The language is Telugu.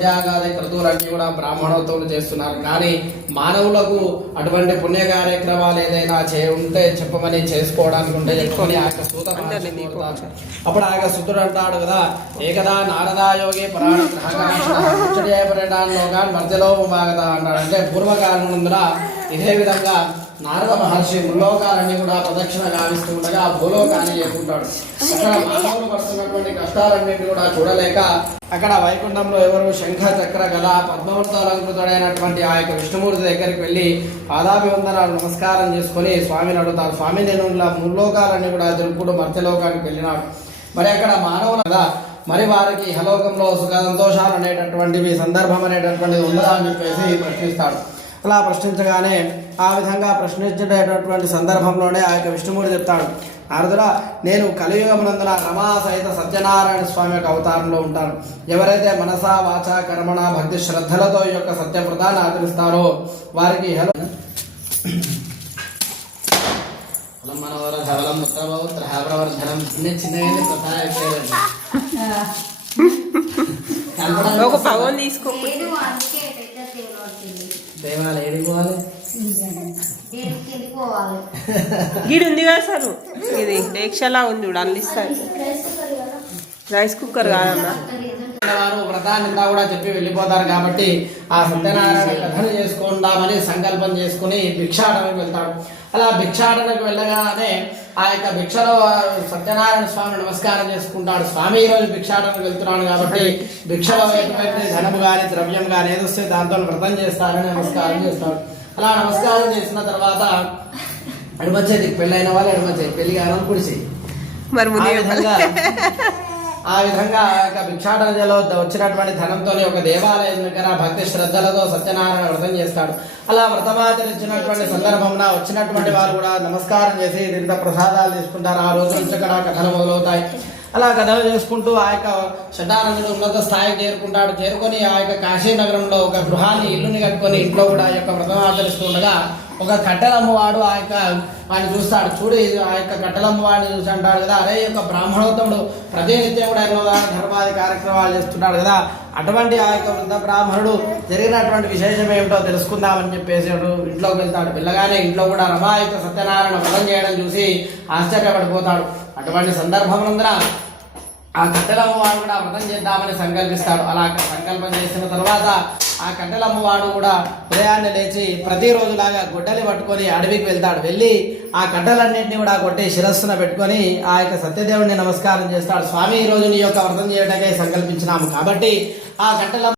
యజ్ఞాగాది క్రతువులన్నీ కూడా బ్రాహ్మణోత్తములు చేస్తున్నారు. కానీ మానవులకు అటువంటి పుణ్య కార్యక్రమాలు ఏదైనా ఉంటే చెప్పమని చేసుకోవడానికి ఉంటే చెప్పమని ఆ యొక్క సూత అప్పుడు ఆ యొక్క సుతుడు అంటాడు కదా, ఏకదా నారదాయోగి పురాణంలో మధ్యలో బాగదా అన్నాడు. అంటే పూర్వకాలం ముందర ఇదే విధంగా నారద మహర్షి ముల్లోకాలన్నీ కూడా ప్రదక్షిణ గావిస్తూ ఉండగా ఆ భూలోకాన్ని చేరుకుంటాడు. అక్కడ మానవులు పడుతున్నటువంటి కష్టాలన్నింటినీ కూడా చూడలేక అక్కడ వైకుంఠంలో ఎవరు శంఖ చక్ర గద పద్మములతో అలంకృతుడైనటువంటి ఆ యొక్క విష్ణుమూర్తి దగ్గరికి వెళ్ళి పాదాభివందనాలు నమస్కారం చేసుకుని స్వామిని అడుగుతారు. స్వామి నేను ఇలా ముల్లోకాలన్నీ కూడా తిరుగుతూ మధ్యలోకానికి వెళ్ళినాడు. మరి అక్కడ మానవులు కదా, మరి వారికి ఇహలోకంలో సుఖ సంతోషాలు అనేటటువంటివి సందర్భం అనేటటువంటిది ఉందా అని చెప్పేసి ప్రశ్నిస్తాడు. అలా ప్రశ్నించగానే ఆ విధంగా ప్రశ్నించేటటువంటి సందర్భంలోనే ఆ యొక్క విష్ణుమూర్తి చెప్తాడు, నారదుడా నేను కలియుగమునందున రమా సహిత సత్యనారాయణ స్వామి యొక్క అవతారంలో ఉంటాను. ఎవరైతే మనసా వాచ కర్మణ భక్తి శ్రద్ధలతో ఈ యొక్క సత్యవ్రతాన్ని ఆచరిస్తారో వారికి ఒక పవన్ తీసుకో. దేవాలయం ఏడికి పోవాలి? గీడు ఉంది కదా సార్, ఇది డేక్షలా ఉంది చూడు, అందిస్తారు. రైస్ కుక్కర్ కాదమ్మా. వారు వ్రతాన్నిందా కూడా చెప్పి వెళ్ళిపోతారు కాబట్టి ఆ సత్యనారాయణ కథను చేసుకుందామని సంకల్పం చేసుకుని భిక్షాటనకు వెళ్తాడు. అలా భిక్షాటనకు వెళ్ళగానే ఆ యొక్క భిక్షలో సత్యనారాయణ స్వామి నమస్కారం చేసుకుంటాడు. స్వామి ఈరోజు భిక్షాటనకు వెళ్తున్నాడు కాబట్టి భిక్షలో ఎటువంటి ధనము కానీ ద్రవ్యం కానీ ఏదొస్తే దాంతో వ్రతం చేస్తారని నమస్కారం చేస్తాడు. అలా నమస్కారం చేసిన తర్వాత ఎడమచేది పెళ్ళైన వాళ్ళు ఎడమచేది, పెళ్లి కాని కుడిచి ఆ విధంగా భిక్షాటనలో వచ్చినటువంటి ధనంతో ఒక దేవాలయం దగ్గర భక్తి శ్రద్ధలతో సత్యనారాయణ వ్రతం చేస్తాడు. అలా వ్రతమాచరించినటువంటి సందర్భంలో వచ్చినటువంటి వారు కూడా నమస్కారం చేసి ఇంత ప్రసాదాలు తీసుకుంటారు. ఆ రోజు నుంచి అక్కడ కథలు మొదలవుతాయి. అలా కథలు చేసుకుంటూ ఆ యొక్క శతానందుడు ఉన్నత స్థాయికి చేరుకుంటాడు. చేరుకొని ఆ యొక్క కాశీనగరంలో ఒక గృహాన్ని ఇల్లుని కట్టుకొని ఇంట్లో కూడా ఆ యొక్క వ్రతం ఆచరిస్తూ ఉండగా ఒక కట్టెలమ్మవాడు ఆ యొక్క వాడిని చూస్తాడు. చూడు ఆ యొక్క కట్టెలమ్మవాడిని చూసి అంటాడు కదా, అరే యొక్క బ్రాహ్మణోత్తముడు ప్రతినిత్యం కూడా ఎన్నో ధర్మాది కార్యక్రమాలు చేస్తున్నాడు కదా, అటువంటి ఆ యొక్క వృద్ధ బ్రాహ్మణుడు జరిగినటువంటి విశేషం ఏమిటో తెలుసుకుందామని చెప్పేసి ఇంట్లోకి వెళ్తాడు. వెళ్ళగానే ఇంట్లో కూడా రమా యొక్క సత్యనారాయణ వ్రతం చేయడం చూసి ఆశ్చర్యపడిపోతాడు. అటువంటి సందర్భంలో ఆ కట్టెలమ్మవాడు కూడా వ్రతం చేద్దామని సంకల్పిస్తాడు. అలా సంకల్పం చేసిన తర్వాత ఆ కట్టెలమ్మవాడు కూడా ఉదయాన్నే లేచి ప్రతిరోజులాగా గొడ్డలి పట్టుకొని అడవికి వెళ్తాడు. వెళ్ళి ఆ కట్టెలన్నింటినీ కూడా కొట్టి శిరస్సున పెట్టుకొని ఆ యొక్క సత్యదేవుడిని నమస్కారం చేస్తాడు. స్వామి ఈ రోజు నీ యొక్క వ్రతం చేయడానికే సంకల్పించినాము కాబట్టి ఆ కట్టెల